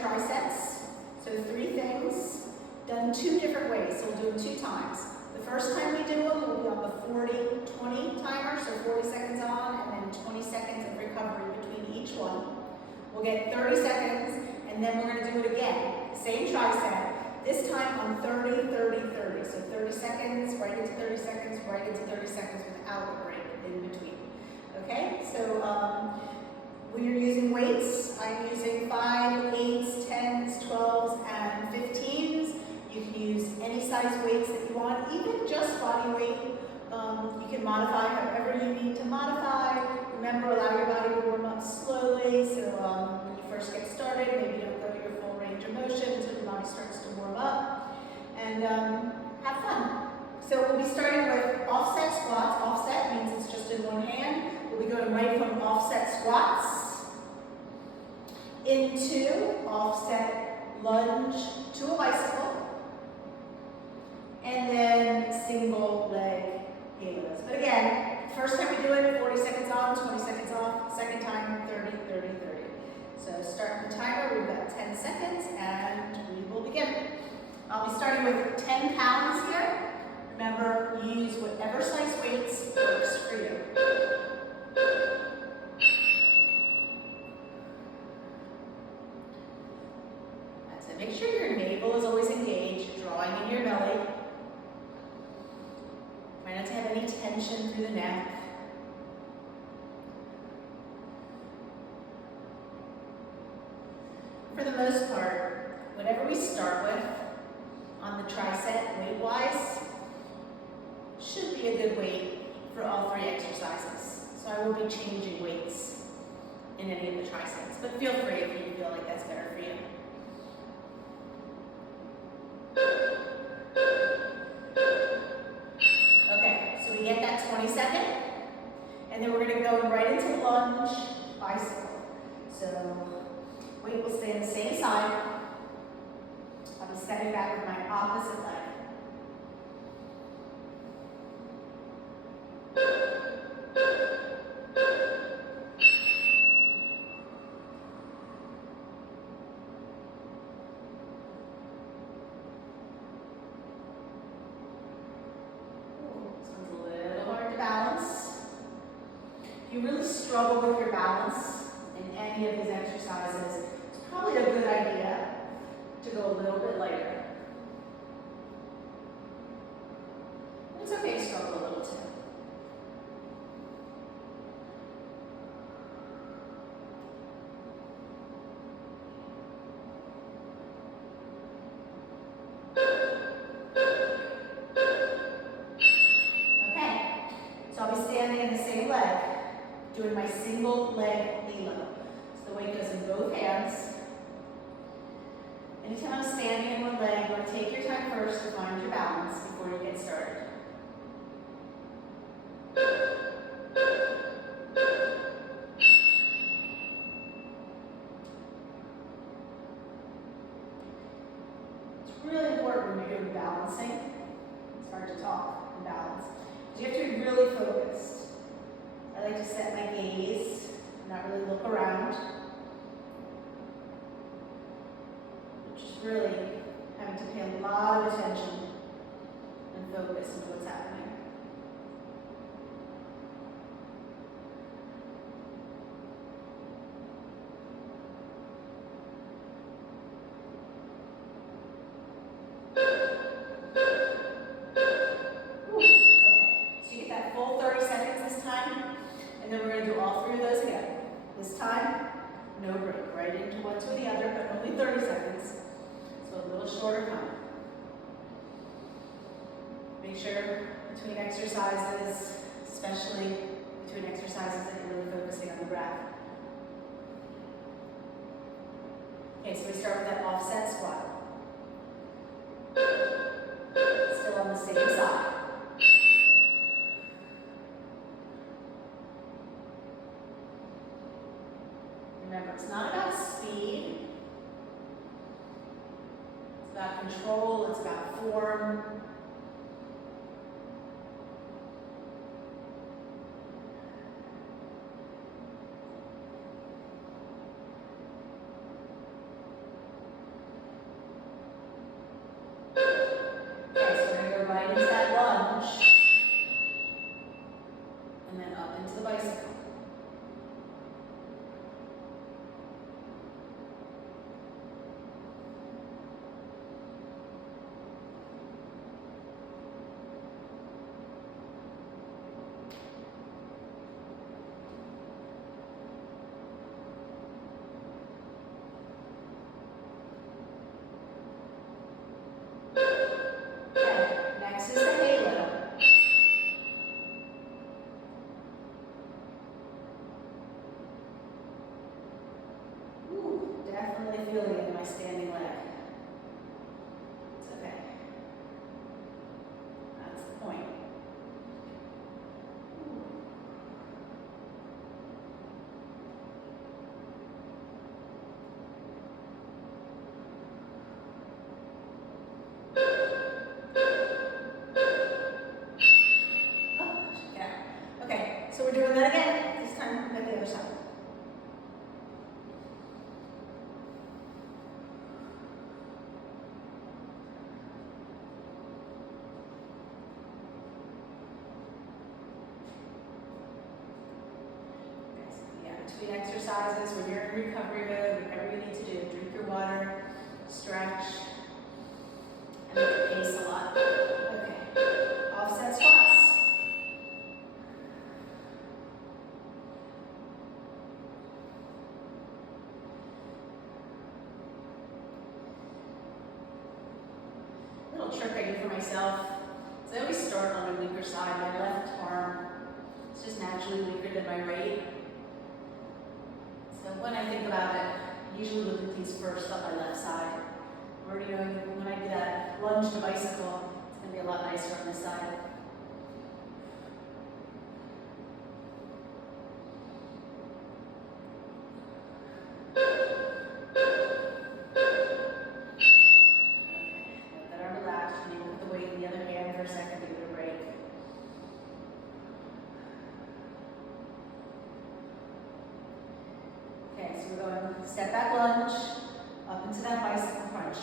triceps. So 3 things, done 2 different ways, so we'll do them 2 times. The first time we do them, we'll be on the 40-20 timer, so 40 seconds on and then 20 seconds of recovery between each one. We'll get 30 seconds, and then we're going to do it again. Same tricep, this time on 30, 30, 30. So 30 seconds, right into 30 seconds, right into 30 seconds without a break in between. Okay, so we are using weights. I'm using 5, 8s, 10s, 12s, and 15s. You can use any size weights that you want, even just body weight. You can modify however you need to modify. Remember, allow your body to warm up slowly. So when you first get started, maybe don't go to your full range of motion until your body starts to warm up. And have fun. So we'll be starting with offset squats. Offset means it's just in one hand. We'll be going right from offset squats into offset lunge to a bicycle. And then single leg halos. But again, first time we do it, 40 seconds on, 20 seconds off. Second time, 30, 30, 30. So starting the timer, we've got 10 seconds, and we will begin. I'll be starting with 10 pounds here. Remember, use whatever size weights works for you. So make sure your navel is always engaged, drawing in your belly. Try not to have any tension through the neck. For the most part, whatever we start with on the tricep weight-wise should be a good weight for all 3 exercises. So I won't be changing weights in any of the triceps, but feel free if you feel like that's better for you. Okay, so we get that 20 second, and then we're going to go right into lunge bicycle. So weight will stay on the same side. I'll be stepping back with my opposite leg. If you really struggle with your balance in any of these exercises, it's probably a good idea to go a little bit lighter. It's okay to struggle a little too. Okay, so I'll be standing in the same leg, doing my single leg halo. So the weight goes in both hands. Anytime I'm standing in one leg, you want to take your time first to find your balance before you get started. It's really important when you're doing balancing. It's hard to talk and balance. You have to be really focused. I like to set my gaze, not really look around. Just really having to pay a lot of attention and focus into what's happening. And then we're going to do all 3 of those again. This time, no break. Right into one to the other, but only 30 seconds. So a little shorter time. Make sure between exercises, especially between exercises, that you're really focusing on the breath. Okay, so we start with that offset squat. Still on the same side. Remember, it's not about speed. It's about control. It's about form. right into that lunge. And then up into the bicycle. Next is the halo. Ooh, definitely feeling it in my standing leg. It's okay. That's the point. Okay, so we're doing that again. This time, we've got the other side. Between exercises, when you're in recovery mode, whatever you need to do, drink your water, stretch, and make your pace a lot. Okay, offset squats. Little trick I do for myself is I always start on the weaker side. My left arm is just naturally weaker than my right. So when I think about it, I usually look at these first on my left side. Already knowing that when I do that lunge to bicycle, it's going to be a lot nicer on this side. We're going step back lunge, up into that bicycle crunch.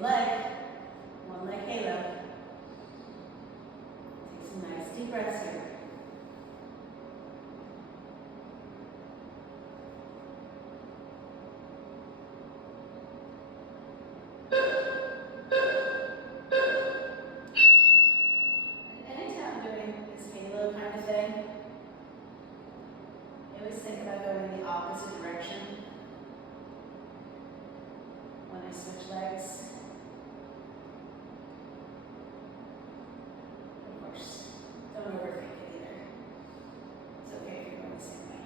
Leg, one leg halo. Take some nice deep breaths here. And anytime I'm doing this halo kind of thing, I always think about going in the opposite direction when I switch legs. Don't overthink it either. It's okay if you're going the same way.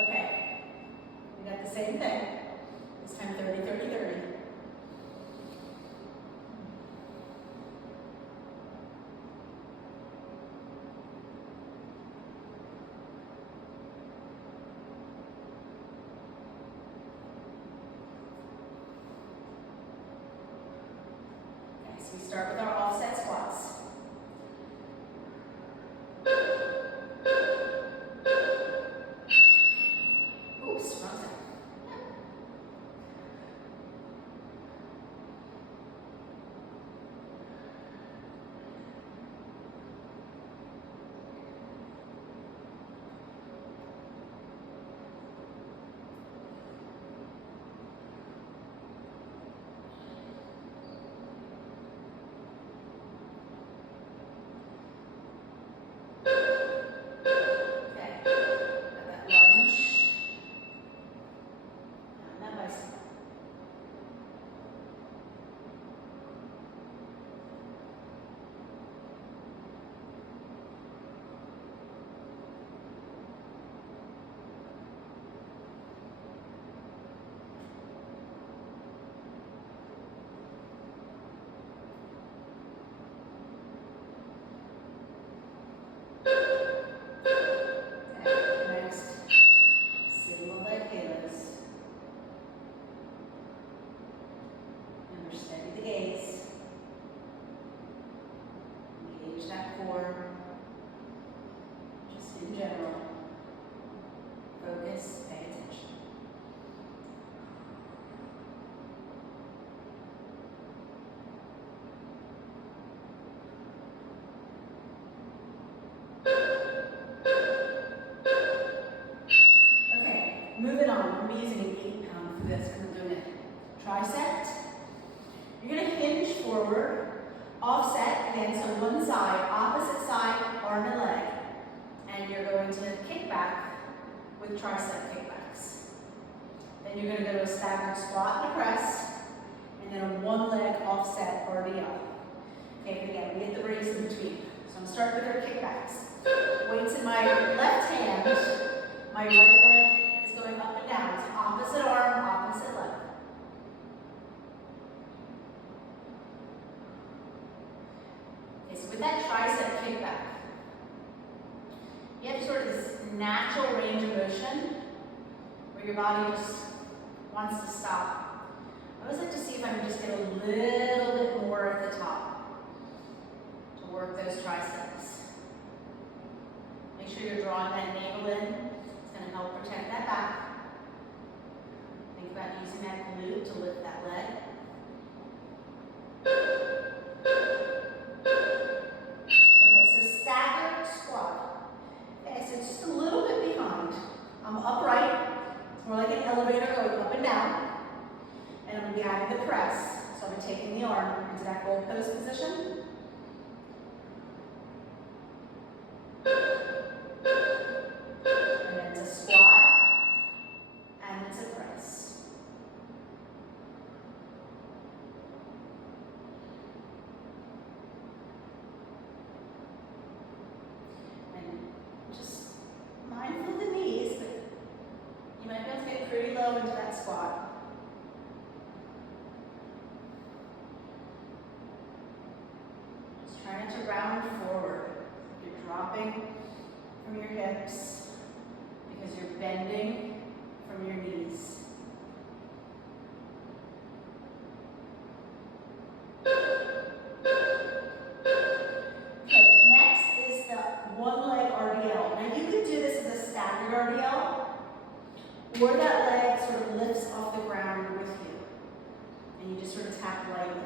Okay, we got the same thing. This time 30, 30, 30. So we start with our offset squats. Oops, wrong side. or just in general. Focus, pay attention. Okay, moving on. I'm going to be using an 8-pound for this because I'm doing a tricep. You're going to hinge forward, offset again, so one side, opposite side, arm and leg. And you're going to kick back with tricep kickbacks. Then you're going to go to a staggered squat and a press, and then a one leg offset RDL. Okay, but again, we get the breaks in between. So I'm starting with our kickbacks. Weights in my left hand, my right leg is going up and down. It's opposite arm, opposite leg. Okay, so with that tricep kickback, you have sort of this natural range of motion where your body just wants to stop. I always like to see if I can just get a little bit more at the top to work those triceps. Make sure you're drawing that navel in. It's going to help protect that back. Think about using that glute to lift that leg. Okay, so staggered squat. Okay, so it's just a little bit behind. I'm upright. It's more like an elevator going up and down. And I'm going to be adding the press. So I'm taking the arm into that goal post position. And then it's a squat. And it's a press. And just mindful of the knees, but you might be able to get pretty low into that squat. Just trying to round forward. You're dropping from your hips because you're bending from your knees. Okay, next is the one leg RDL. Now you could do this as a staggered RDL, or that leg sort of lifts off the ground with you, and you just sort of tap lightly.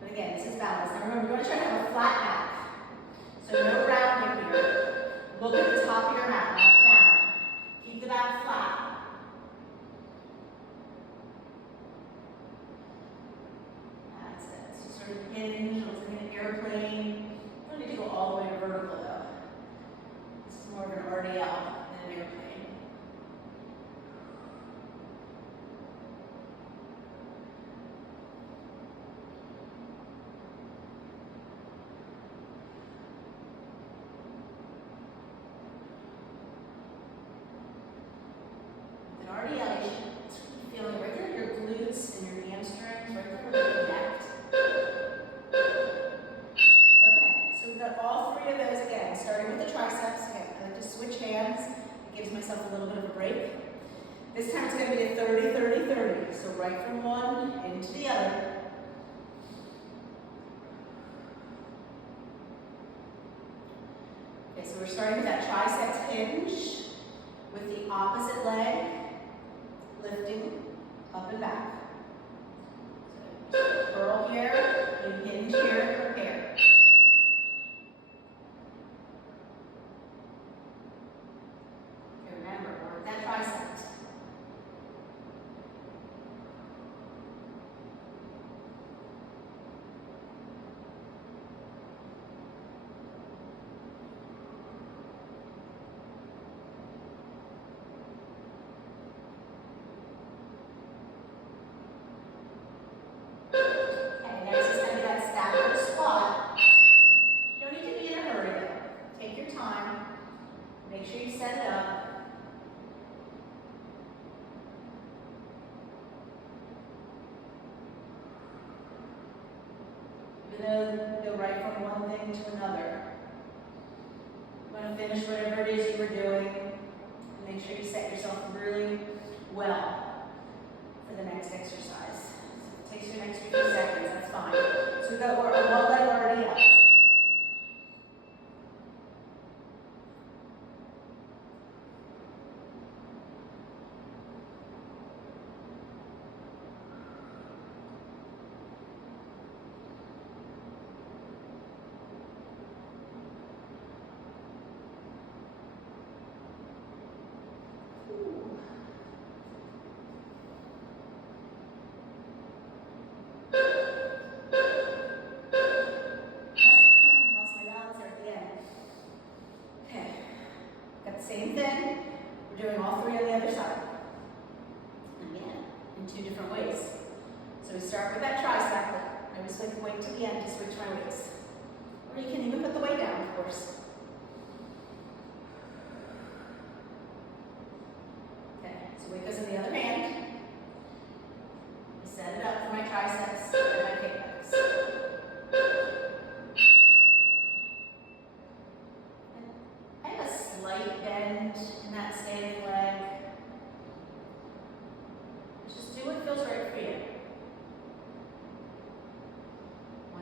But again, this is balance. Now remember, you want to try to have a flat back. So no rounding here. Look at the top of your mat, not down. Keep the back flat. That's it. So sort of hinge, almost like an airplane. You don't need to go all the way to vertical though. This is more of an RDL than an airplane. With an RDL, you should be feeling right there in your glutes and your hamstrings, right there where they connect. Okay, so we've got all three of those again, starting with the triceps. Okay, I like to switch hands. It gives myself a little bit of a break. This time it's going to be a 30-30-30. So right from one into the other. Okay, so we're starting with that triceps hinge with the opposite leg lifting up and back. So curl here, you hinge here, prepare. Okay, remember, work that tricep. Go right from one thing to another. You want to finish whatever it is you were doing. And make sure you set yourself really well for the next exercise. So if it takes you an extra few seconds, that's fine. So we've got a one leg already up.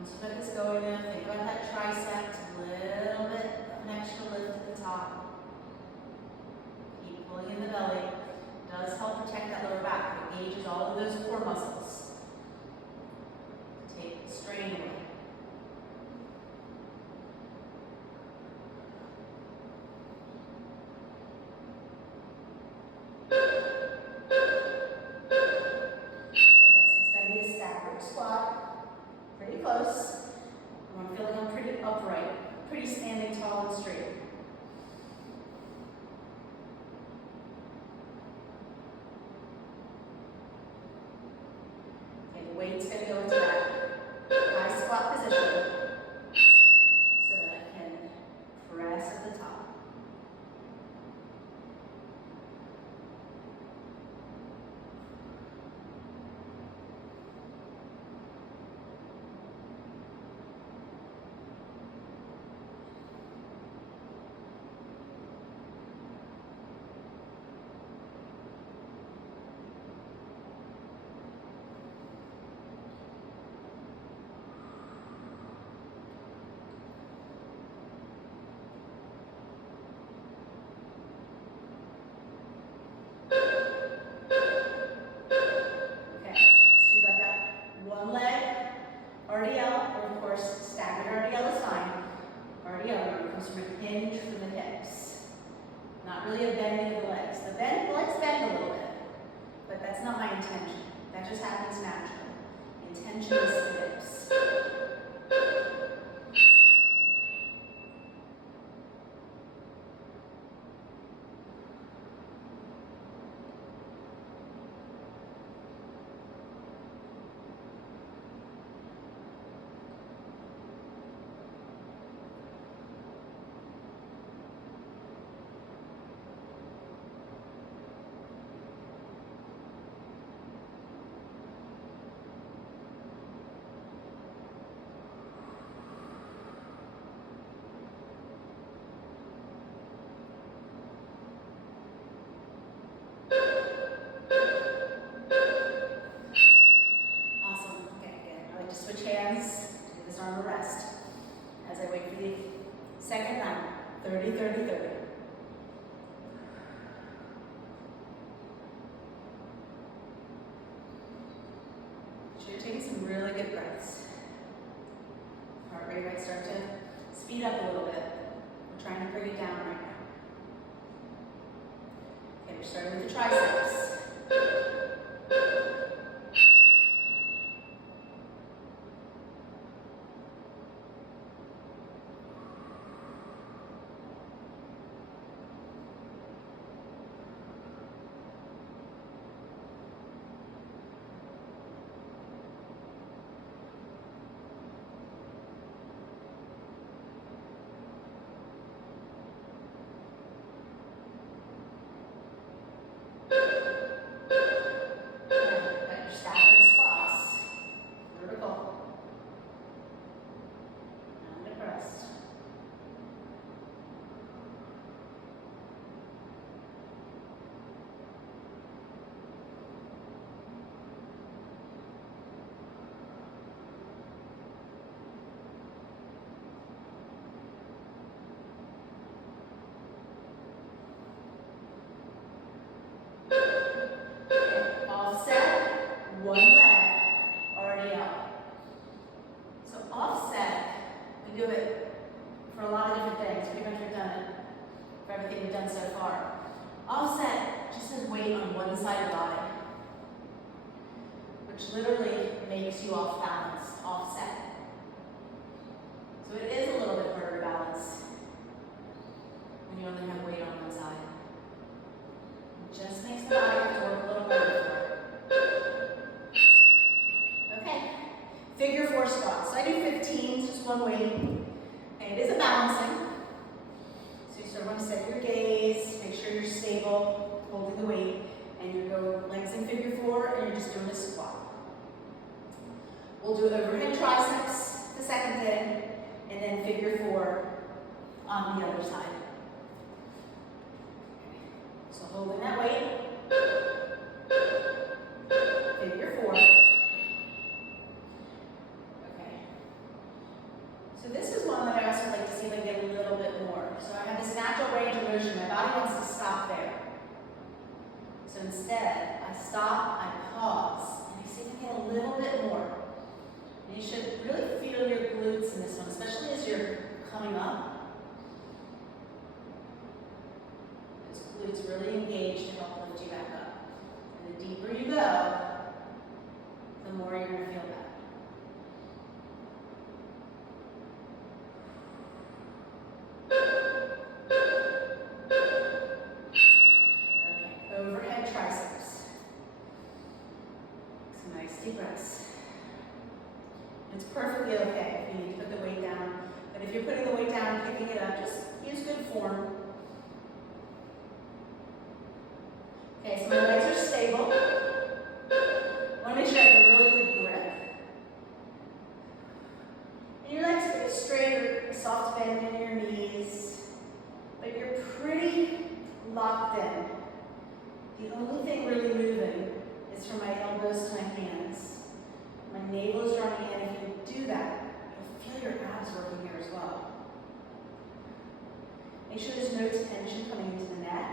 Once you get this going now, think about that tricep, a little bit of an extra lift at the top. Keep pulling in the belly. It does help protect that lower back. It engages all of those core muscles. Take the strain away. Squat, pretty close. I'm feeling I'm pretty upright, pretty standing tall and straight. Okay, the weight's going to go into that high squat position so that I can press at the top. Hinge for the hips. Not really a bending of the legs. The legs bend a little bit, but that's not my intention. That just happens naturally. The intention is the hips. Hands, do this arm to rest as I wait for the second round. 30, 30, 30. So you're taking some really good breaths. Heart rate might start to speed up a little bit. We're trying to bring it down right now. Okay, we're starting with the triceps. Literally makes you off balance, offset. So it is a little bit harder to balance when you only have weight on one side. It just makes the body have to work a little harder for it. Okay, figure four squats. So I do 15, just one weight. And it is a balancing. So you sort of want to set your gaze, make sure you're stable, holding the weight, and you go legs in figure four, and you're just doing a squat. We'll do overhead triceps, the second thing, and then figure four on the other side. So holding that weight, figure four. Okay. So this is one that I also like to see if I can get a little bit more. So I have this natural range of motion. My body wants to stop there. So instead, I stop, I pause, and I see if I can get a little bit more. And you should really feel your glutes in this one, especially as you're coming up. Those glutes really engage to help lift you back up. And the deeper you go, the more you're going to feel that. Okay, overhead triceps. Some nice deep breaths. It's perfectly okay if you need to put the weight down, but if you're putting the weight down and picking it up, just use good form. Okay, so my legs are stable. I want to make sure I have a really good grip. And your legs are pretty straight, a soft bend in your knees, but you're pretty locked in. The only thing really moving is from my elbows to my hands. My navel is drawing in. If you do that, you'll feel your abs working here as well. Make sure there's no tension coming into the neck.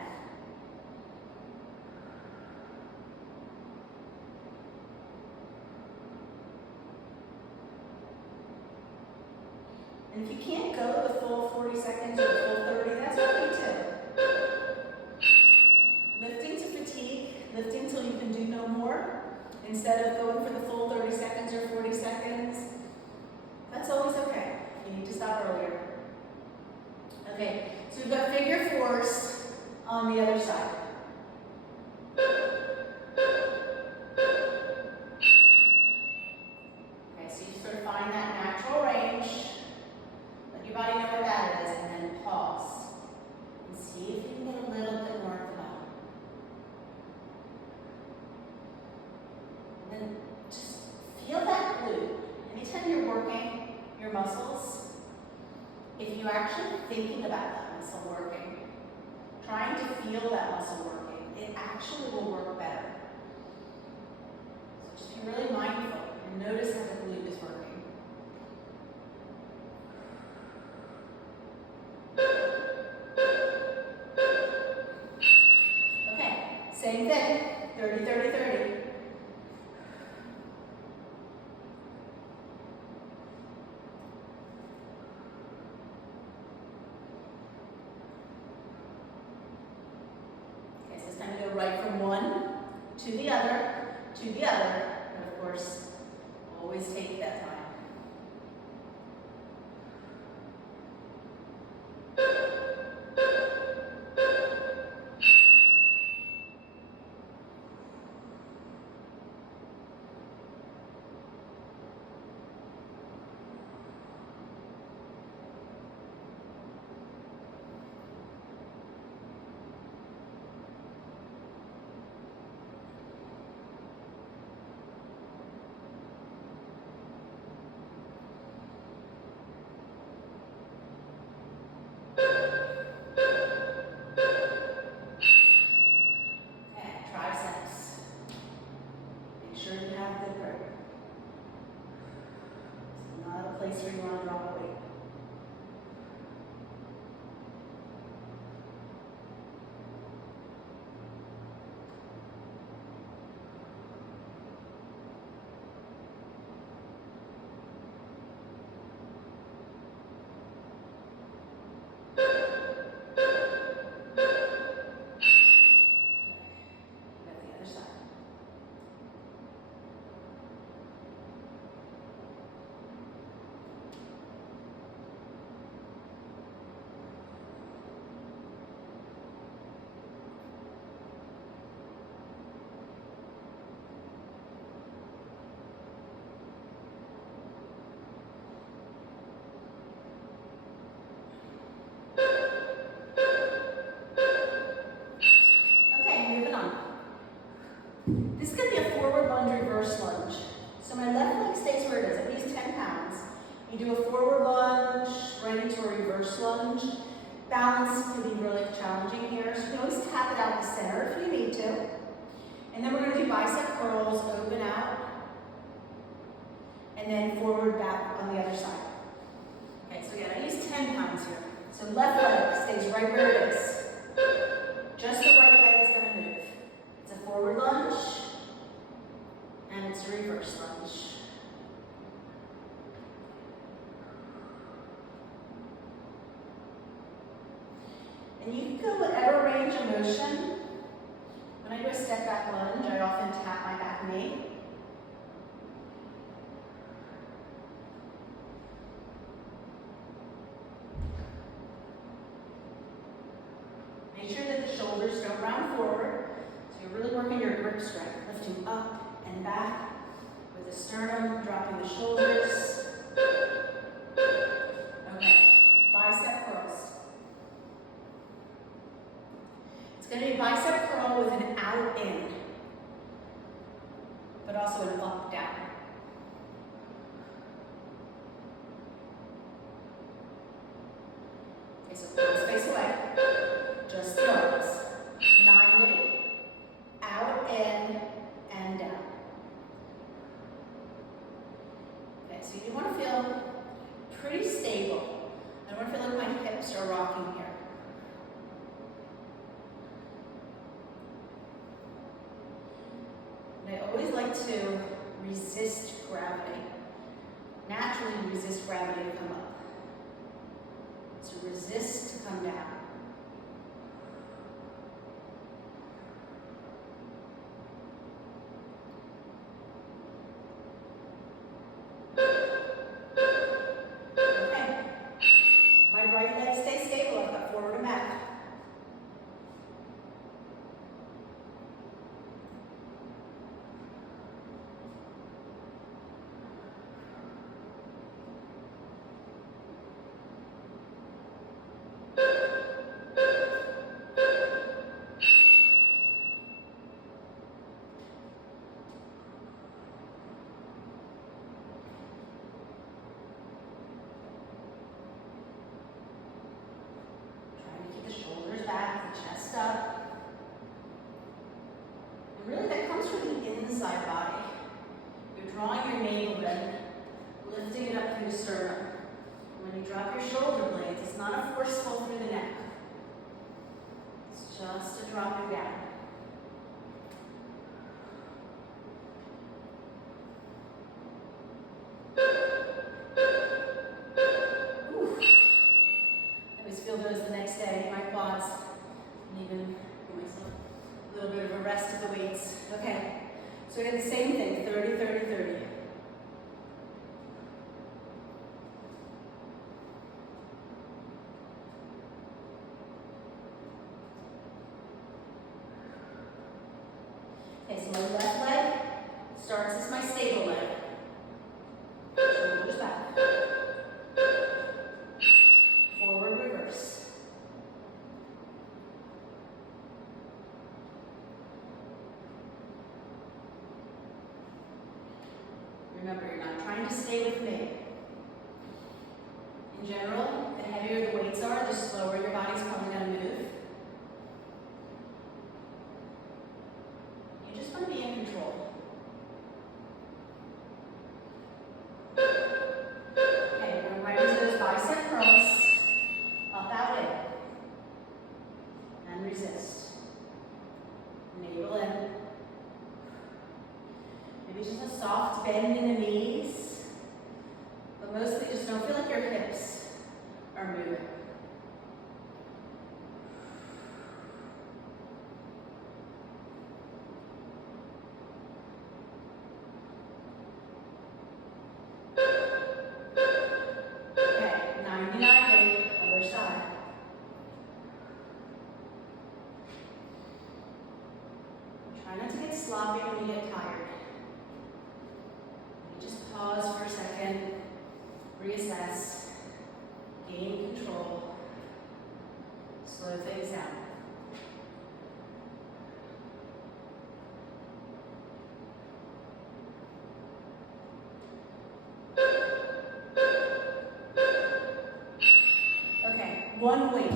And if you can't go the full 40 seconds or the full 30, that's okay too. Lifting to fatigue, lifting till you can do no more. Instead of going for the full 30 seconds or 40 seconds, that's always okay. You need to stop earlier. Okay, so we've got figure fours on the other side. Okay, so you sort of find that natural range. Let your body know what that is, and then pause. And see if you can get a little bit more at the bottom. And then just feel that glute. Anytime you're working your muscles, if you're actually thinking about that muscle working, trying to feel that muscle working, it actually will work better. So just be really mindful and notice how the glute is working. Okay, same thing, 30, 30, 30. Right from one to the other, and of course, always take that time. Place where you want to drop weight. This is going to be a forward lunge, reverse lunge. So my left leg stays where it is, at least 10 pounds. You do a forward lunge, right into a reverse lunge. Balance can be really challenging here, so you can always tap it out the center if you need to. And then we're going to do bicep curls, open out, and then forward back on the other side. 10 times here. So left leg stays right where it is. Just the right leg is going to move. It's a forward lunge, and it's a reverse lunge. And you can go whatever range of motion. When I do a step back lunge, I often tap my back knee. Make sure that the shoulders don't round forward. So you're really working your grip strength, lifting up and back with the sternum, dropping the shoulders. Okay, bicep curls. It's going to be bicep curl with an out in, but also an up down. Okay, so thumbs face away. Just the arms. 90, out, in, and down. Okay, so you want to feel pretty stable. I don't want to feel like my hips are rocking here. And I always like to resist gravity. Naturally resist gravity to come up. So resist to come down. Right leg stay stable. I've got forward and back. Chest up. And really that comes from the inside body. You're drawing your navel in, lifting it up through the sternum. And when you drop your shoulder blades, it's not a forceful through the neck. It's just a dropping down. Ooh. I always feel those the next day, my quads. And even give myself a little bit of a rest of the weights. Okay, so we did the same thing, 30, 30, 30. Okay, so my left leg starts as my stable leg. Shoulders back. Forward, reverse. Remember, you're not trying to stay with me. In general, the heavier the weights are, the slower your body's probably going to move. You just want to be in control. Okay, we're right into those bicep curls. Up, out, in. And resist. Navel in. Maybe just a soft bend in the knees, but mostly just don't feel like your hips are moving. Okay, 99 weight, other side. Try not to get sloppy when you get tired. Pause for a second, reassess, gain control, slow things down. Okay, one weight,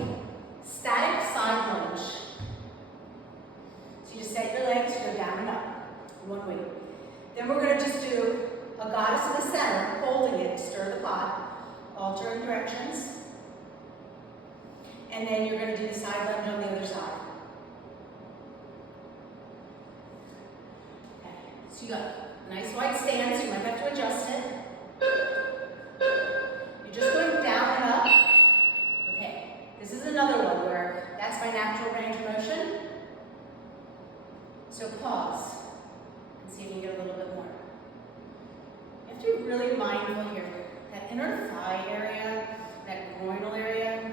static side lunge. So you just set your legs, go down and up, one weight. Then we're going to just do a goddess in the center, holding it, stir the pot, alternate directions. And then you're going to do the side lunge on the other side. Okay, so you got a nice wide stance. You might have to adjust it. You're just going down and up. Okay, this is another one where that's my natural range of motion. So pause and see if you can get a little bit more. You have to be really mindful here. That inner thigh area, that groinal area,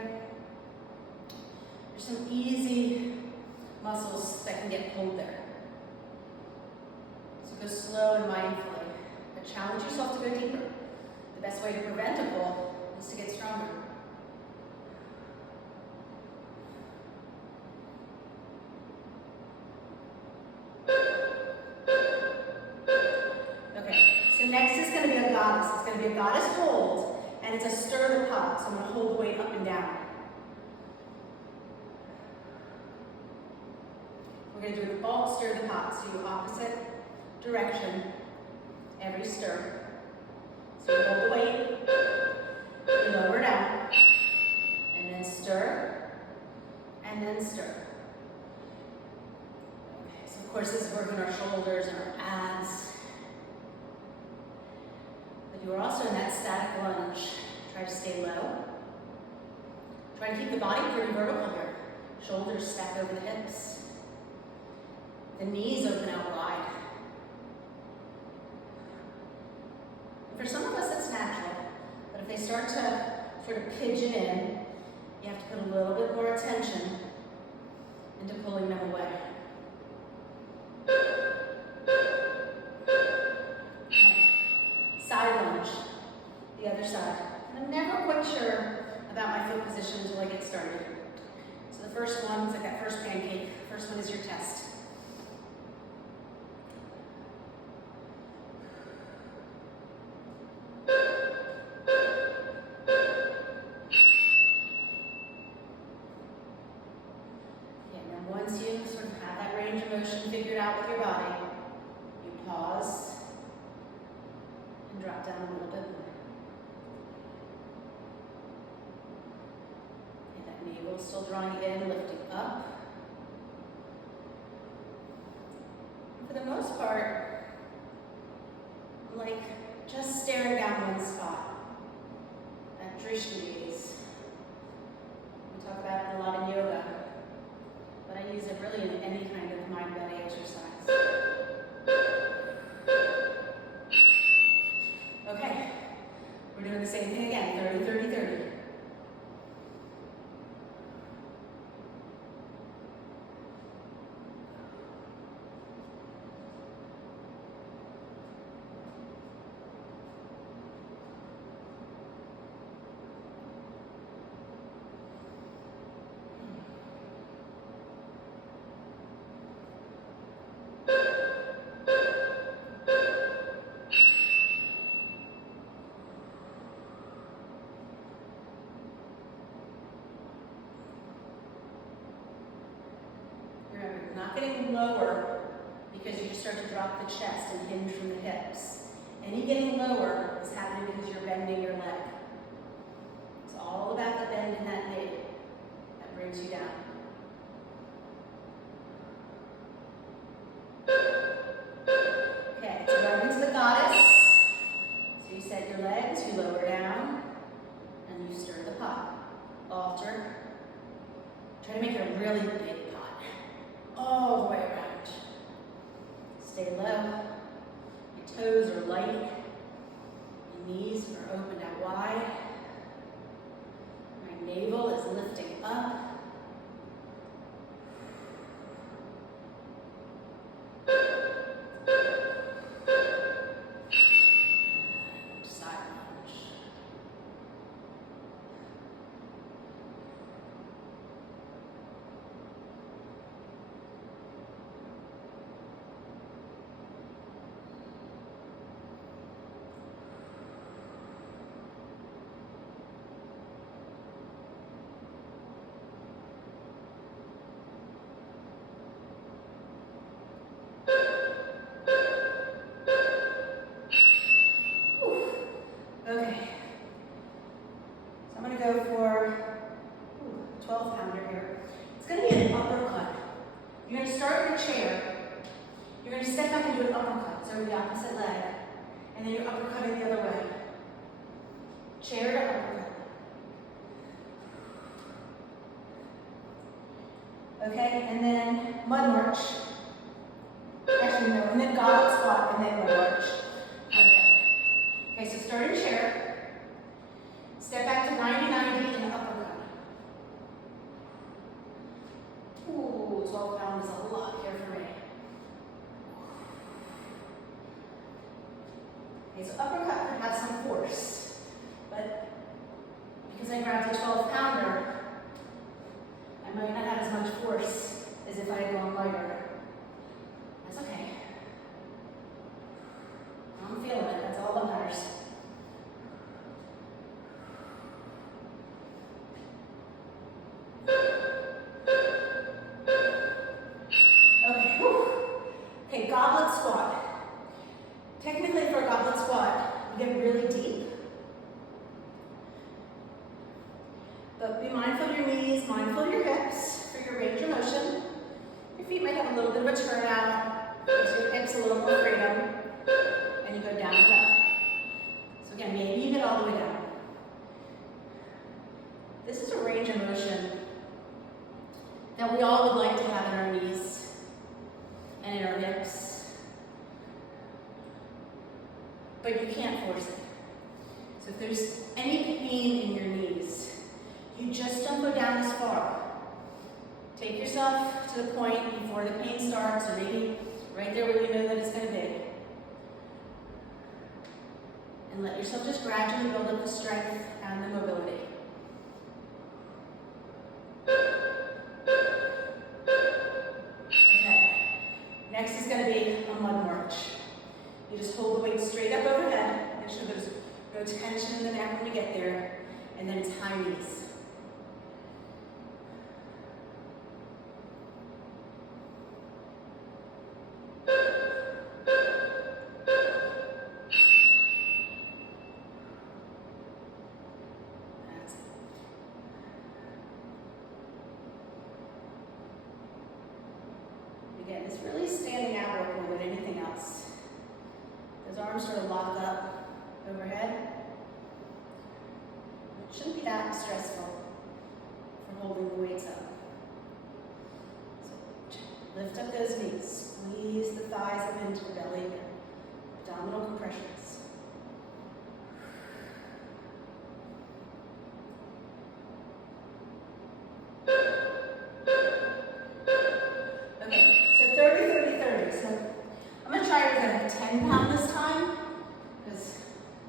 there's some easy muscles that can get pulled there. So go slow and mindfully, but challenge yourself to go deeper. The best way to prevent a pull is to get stronger. Next is going to be a goddess. It's going to be a goddess hold, and it's a stir the pot. So I'm going to hold the weight up and down. We're going to do an alt stir the pot. So you opposite direction every stir. So you hold the weight, you lower down, and then stir, and then stir. Okay, so of course this is working our shoulders and our abs. You are also in that static lunge. Try to stay low. Try to keep the body pretty vertical here. Shoulders stack over the hips. The knees open out wide. And for some of us, it's natural. But if they start to sort of pigeon in, you have to put a little bit more attention into pulling them away. Side lunge, the other side. And I'm never quite sure about my foot position until I get started. So the first one is like that first pancake. First one is your test. And then once you sort of have that range of motion figured out with your body, you pause. Drop down a little bit more. And that navel still drawing in, lifting up. And for the most part, I'm like just staring down one spot. That drishti gaze. We talk about it a lot in yoga, but I use it really in any kind of mind-body exercise. Okay, we're doing the same thing again, 30, 30, 30. Not getting lower because you just start to drop the chest and hinge from the hips. Any getting lower is happening because you're bending your leg. It's all about the bend in that knee that brings you down. Okay, so right into the goddess. So you set your legs, you lower down, and you stir the pot. Alter. Try to make it a really big pot. All the way around. Stay low. Your toes are light. Your knees are opened out wide. My navel is lifting up. Side lunge. chair to uppercut. Okay, and then mud march. Actually, no, and then goblet squat, and then mud march. Okay, so start in chair. Step back to 90-90 and uppercut. Ooh, 12 pounds is a lot here for me. Okay, so uppercut could have some force, but because I grabbed a 12-pounder, I might not have as much force as if I had gone lighter. That's okay. I'm feeling it, that's all that matters. Okay, whew. Okay, goblet squat. Technically for a goblet squat, you get really deep. But be mindful of your knees, mindful of your hips for your range of motion. Your feet might have a little bit of a turnout, gives your hips a little more freedom, and you go down and up. So again, maybe you get all the way down. This is a range of motion that we all would like to have in our knees and in our hips, but you can't force it. So if there's any pain in your knees, you just don't go down as far. Take yourself to the point before the pain starts, or maybe right there where you know that it's going to be. And let yourself just gradually build up the strength and the mobility. Okay, next is going to be a mud march. You just hold the weight straight up overhead, make sure there's no tension in the neck when you get there, and then it's high knees. Again, it's really standing out more than anything else. Those arms sort of locked up overhead. It shouldn't be that stressful for holding the weights up. So lift up those knees. Squeeze the thighs up into the belly. Abdominal compressions.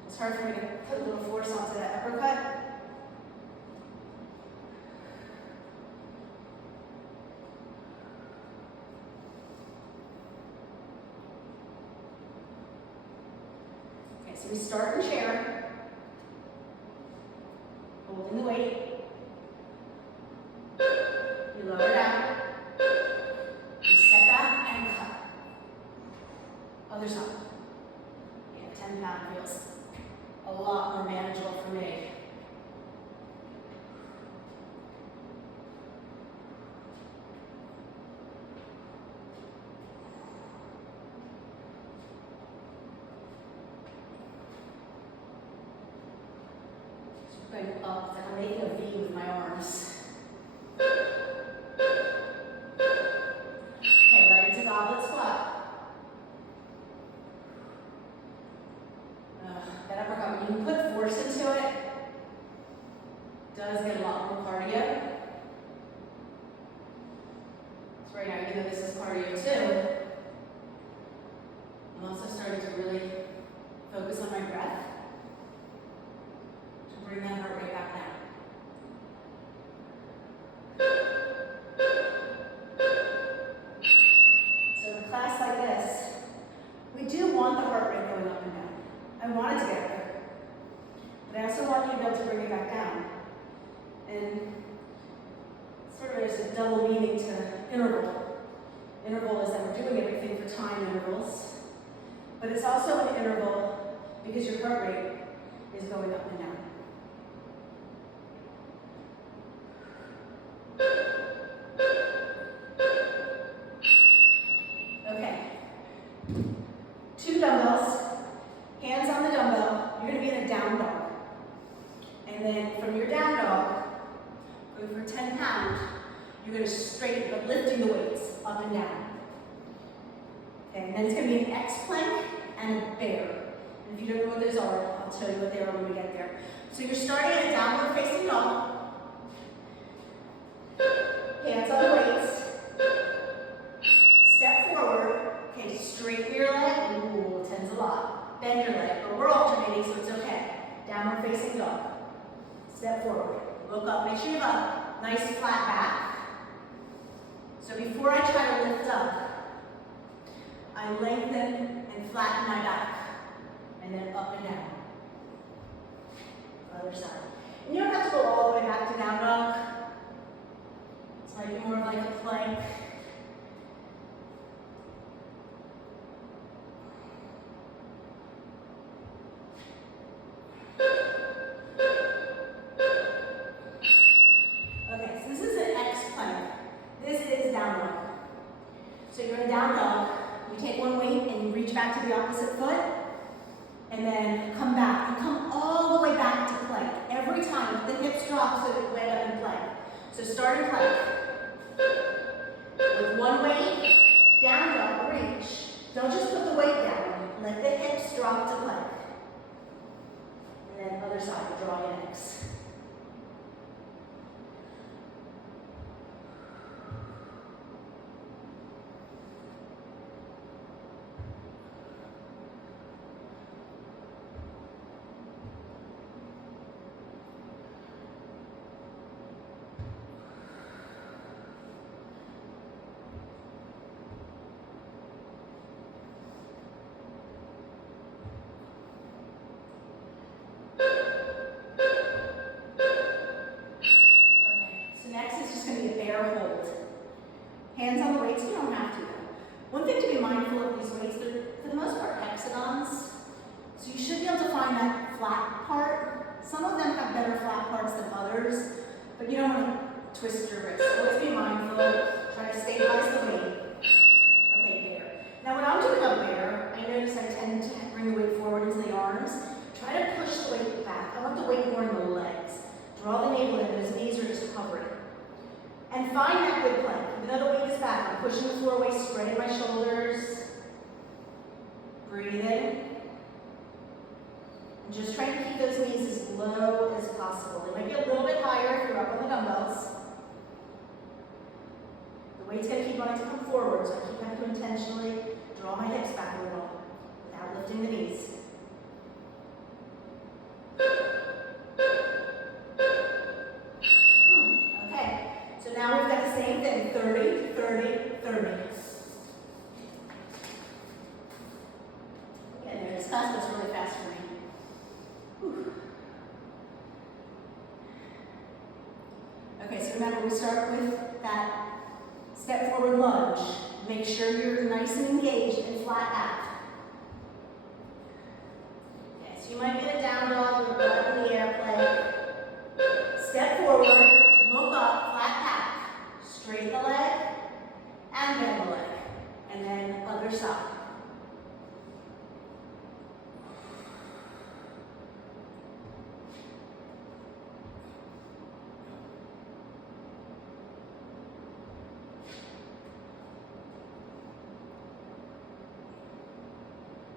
It's hard for me to put a little force onto that uppercut. Okay, so we start in chair, holding the weight. You lower down. You step back and cut. Other side. Yeah, 10-pound feels a lot more manageable for me. Just going up, I'm making a V with my arms. Okay, ready to goblet squat. That uppercut, when you put force into it, does get a lot more cardio. So right now, even though this is cardio too, I'm also starting to really focus on my breath to bring that heart rate back down. So in a class like this, we do want the heart rate going up and down. I want it to get up there, but I also want you to be able to bring it back down. And sort of there's a double meaning to interval. Interval is that we're doing everything for time intervals, but it's also an interval because your heart rate is going up and down. Okay, 2 dumbbells. Hands on the dumbbell, you're going to be in a down dog. And then from your down dog, go for 10 pound, you're going to straighten, but lifting the weights up and down. Okay, and then it's going to be an X plank and a bear. And if you don't know what those are, I'll tell you what they are when we get there. So you're starting at a downward facing dog. Hands on the weights. Step forward. Okay, straighten your leg. Ooh, tends a lot. Bend your leg, but we're alternating, so it's okay. Downward facing dog. Step forward. Look up. Make sure you have a nice flat back. So before I try to lift up, I lengthen and flatten my back. And then up and down. Other side. And you don't have to go all the way back to down dog. It's like more like a plank. Okay, so this is an X plank. This is down dog. So you're in down dog. You take one weight and you reach back to the opposite foot. And then come back and come all the way back to plank. Every time, the hips drop so that you end up in plank. So start in plank. With one weight, down dog, reach. Don't just put the weight down. Let the hips drop to plank. And then other side, draw an X. Hands on the weights, you don't have to though. One thing to be mindful of these weights, they're for the most part hexagons. So you should be able to find that flat part. Some of them have better flat parts than others, but you don't want to twist your wrist. So let's be mindful. Try to stabilize the weight. Okay, bear. Now when I'm doing a bear, I notice I tend to bring the weight forward into the arms. Try to push the weight back. I want the weight more in the legs. Draw the navel in, those knees are just hovering. And find that good plank. Even though the weight is back, I'm pushing the floor away, spreading my shoulders. Breathe in. And just trying to keep those knees as low as possible. They might be a little bit higher if you're up on the dumbbells. The weight's going to keep wanting to come forward, so I keep having to intentionally draw my hips back a little without lifting the knees. Now we've got the same thing, 30, 30, 30. Again, this class goes really fast for me. Whew. Okay, so remember we start with that step forward lunge. Make sure you're nice and engaged and flat back. Okay, so you might get a down dog or butt in the air play. Step forward, look up, flat back. Straighten the leg and bend the leg. And then other side.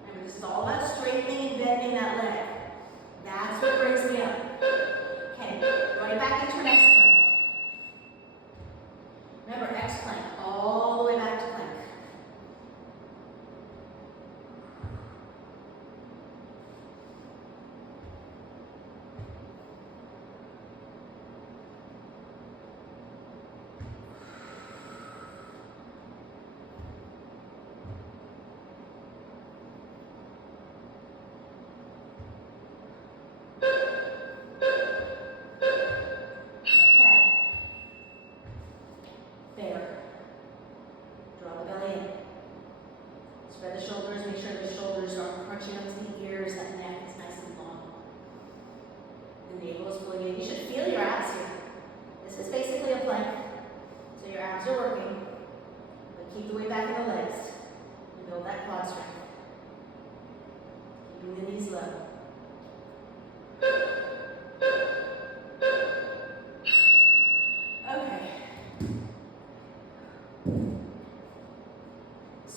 Remember, this is all about straightening and bending that leg. That's what brings me up. Okay, right back into our next plank. Remember, X plank, all the way back to plank. Spread the shoulders, make sure the shoulders are crunching up to the ears, that neck is nice and long. The navel is pulling in. You should feel your abs here. This is basically a plank. So your abs are working, but keep the weight back in the legs and build that quad strength. Keeping the knees low.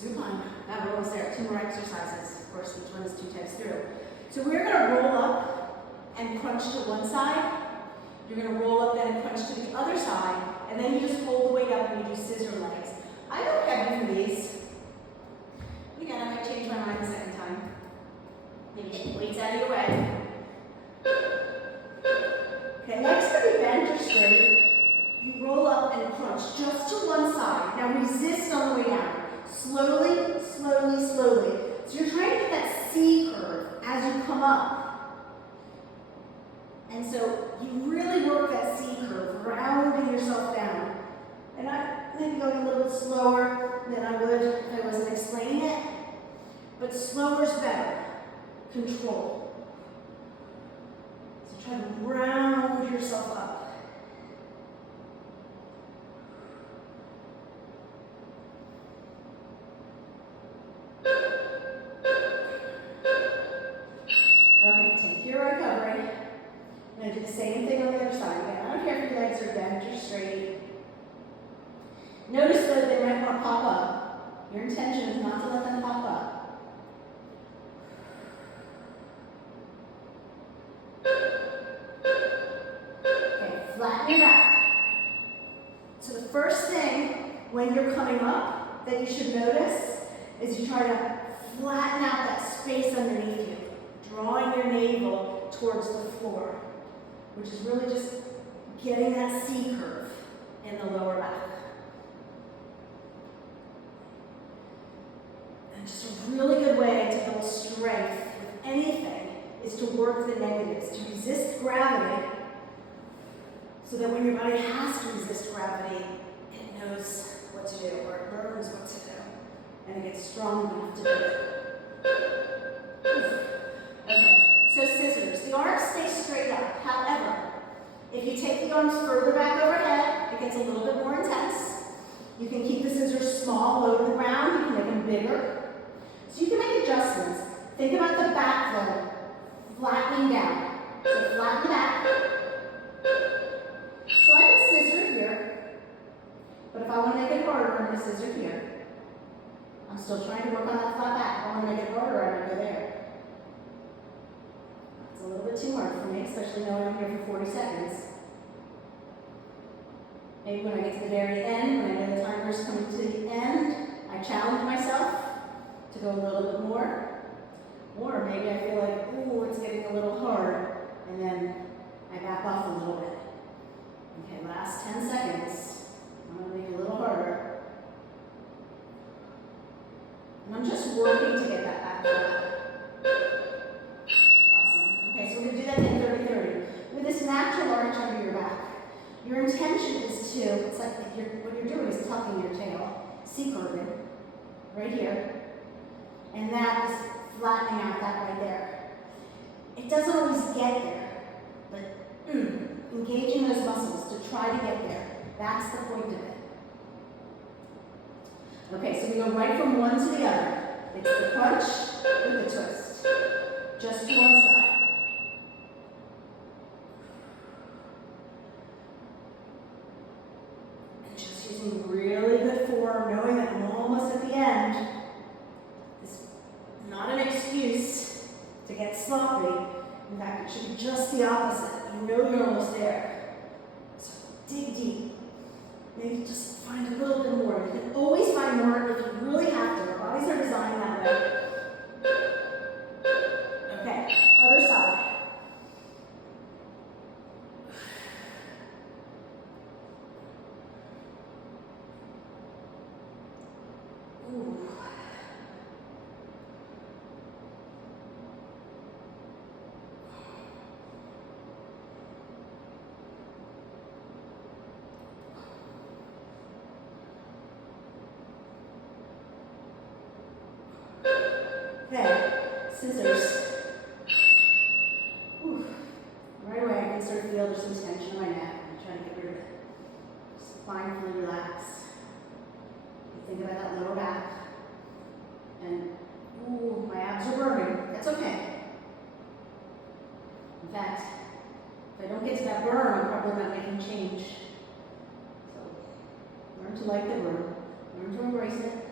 Supine. Now we're almost there. 2 more exercises. Of course, each one is 2 times through. So we're going to roll up and crunch to one side. You're going to roll up then and crunch to the other side. And then you just hold the weight up and you do scissor legs. I don't have you for these. Again, I might change my mind the second time. Maybe get the weights out of your way. Okay, legs can be bent or straight. You roll up and crunch just to one side. Now resist on the way down. Slowly, slowly, slowly. So you're trying to get that C curve as you come up. And so you really work that C curve, rounding yourself down. And I may be going a little bit slower than I would if I wasn't explaining it. But slower is better. Control. So try to round yourself up. Okay, take your recovery. I'm going to do the same thing on the other side. Again, I don't care if your legs are bent or straight. Notice that they might want to pop up. Your intention is not to let them pop up. Okay, flatten your back. So the first thing when you're coming up that you should notice is you try to flatten out that space underneath you, drawing your navel towards the floor, which is really just getting that C curve in the lower back. And just a really good way to build strength with anything is to work the negatives, to resist gravity, so that when your body has to resist gravity, it knows what to do, or it learns what to do, and it gets strong enough to do it. Okay, so scissors. The arms stay straight up. However, if you take the arms further back overhead, it gets a little bit more intense. You can keep the scissors small, low to the ground. You can make them bigger. So you can make adjustments. Think about the back though, flattening down. So flatten the back. So I can scissor here, but if I want to make it harder, I'm going to scissor here. I'm still trying to work on that flat back. If I want to make it harder, I'm going to go there. It's a little bit too hard for me, especially knowing I'm here for 40 seconds. Maybe when I get to the very end, when I know the timer's coming to the end, I challenge myself to go a little bit more. Or maybe I feel like, ooh, it's getting a little hard, and then I back off a little bit. Okay, last 10 seconds. I'm going to make it a little harder. And I'm just working to get that back flat. Awesome. Okay, so we're going to do that in 30-30. With this natural arch under your back, your intention is to, it's like what you're doing is tucking your tail, C-curving, right here. And that is flattening out that right there. It doesn't always get there, but engaging those muscles to try to get there. That's the point of it. Okay, so we go right from one to the other. It's the crunch with the twist. Just to one side. And just using really good form, knowing that I'm almost at the end. It's not an excuse to get sloppy. In fact, it should be just the opposite. You know you're almost there. So dig deep. Maybe just find a little bit more. You can always find more if you really have to. Our bodies are designed that way. Okay, other side. Ooh. Okay, scissors. Whew. Right away I can start to feel there's some tension in my neck. I'm trying to get rid of it. Just mindfully relax. You think about that lower back. And, ooh, my abs are burning. That's okay. In fact, if I don't get to that burn, I'm probably not making change. So, learn to like the burn. Learn to embrace it.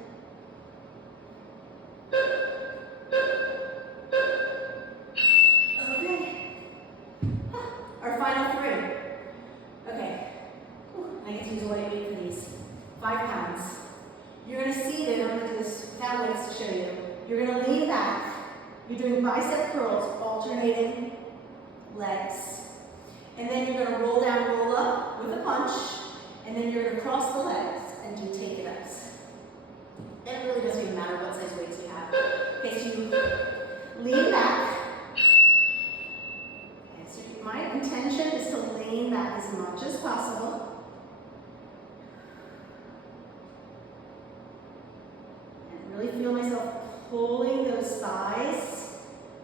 to use a light weight for these. 5 pounds. You're going to seat it. I'm going to do this without weights to show you. You're going to lean back. You're doing bicep curls, alternating legs. And then you're going to roll down, roll up with a punch. And then you're going to cross the legs and do take it ups. It really doesn't even matter what size weights you have. Okay, so you lean back. Okay, so my intention is to lean back as much as possible. And really feel myself pulling those thighs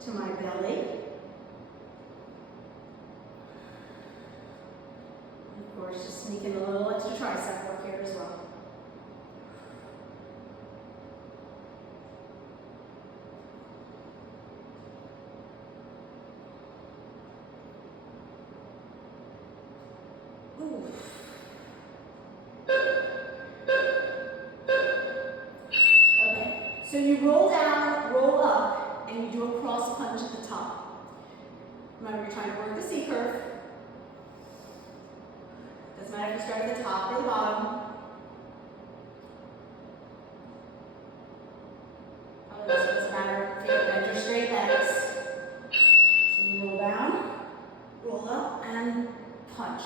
to my belly. And of course, just sneak in a little extra tricep work here as well. Okay, so you roll down, roll up, and you do a cross punch at the top. Remember, you're trying to work the C curve. Doesn't matter if you start at the top or the bottom. Probably also doesn't matter if you bend your straight legs. So you roll down, roll up, and punch.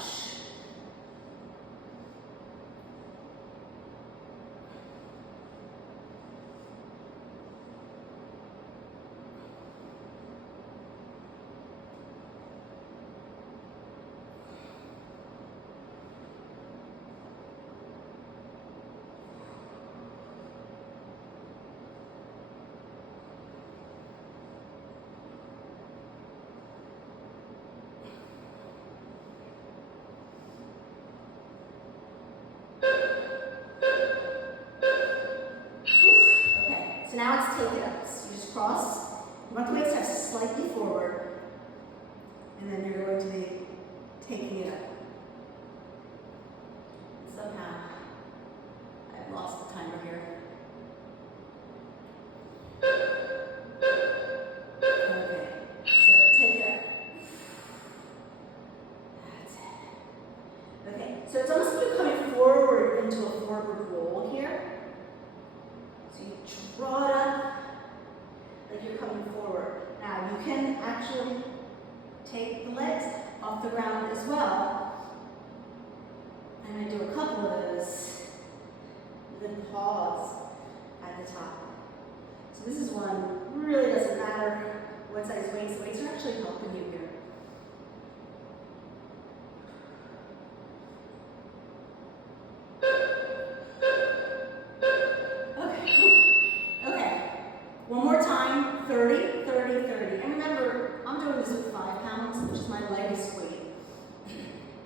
So now it's take it up. So you just cross. You want the weights to have slightly forward. And then you're going to be taking it up. Somehow, I've lost the timer here. Okay, so take it up. That's it. Okay, so it's almost like you're coming forward into a forward roll here. So you draw it up like you're coming forward. Now you can actually take the legs off the ground as well. I'm going to do a couple of those. Then pause at the top. So this is one, really doesn't matter what size weights. The weights are actually helping you here. One more time, 30, 30, 30. And remember, I'm doing this with 5 pounds, which is my lightest weight.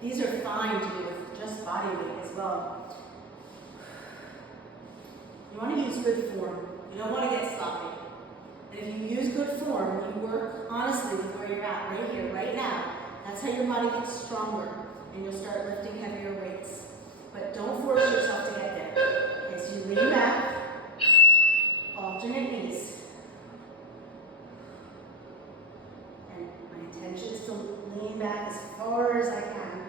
These are fine to do with just body weight as well. You want to use good form. You don't want to get sloppy. And if you use good form, you work honestly with where you're at, right here, right now. That's how your body gets stronger, and you'll start lifting heavier weights. But don't force yourself to get there. Okay, so you lean back, alternate knees. And my intention is to lean back as far as I can.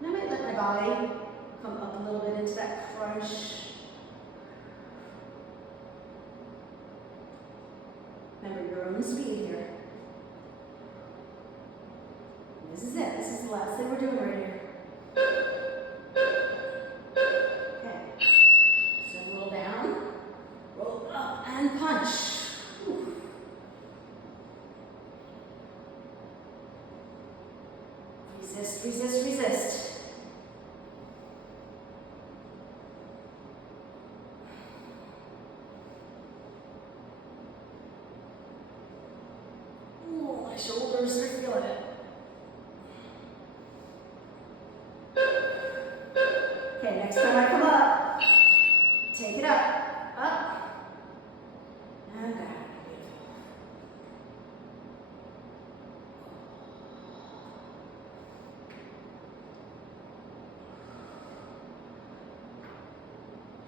And I might let my body come up a little bit into that crunch. Remember your own speed here. And this is it. This is the last thing we're doing right here. Okay. So roll down, roll up, and punch. Whew. Resist, resist, resist. Ooh, my shoulders are feeling it. Okay, next time I come up, take it up, and back.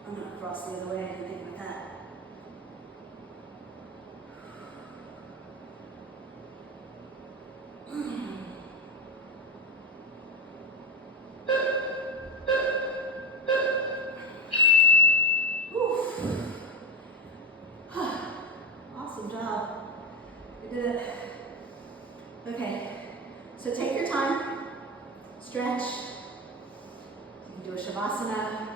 I'm going to cross the other way. I didn't think about that. Okay, so take your time, stretch. You can do a shavasana,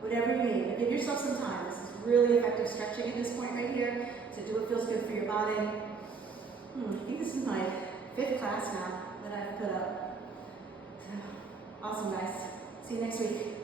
whatever you need, but give yourself some time. This is really effective stretching at this point right here, so do what feels good for your body. I think this is my 5th class now that I've put up. So, awesome, guys. See you next week.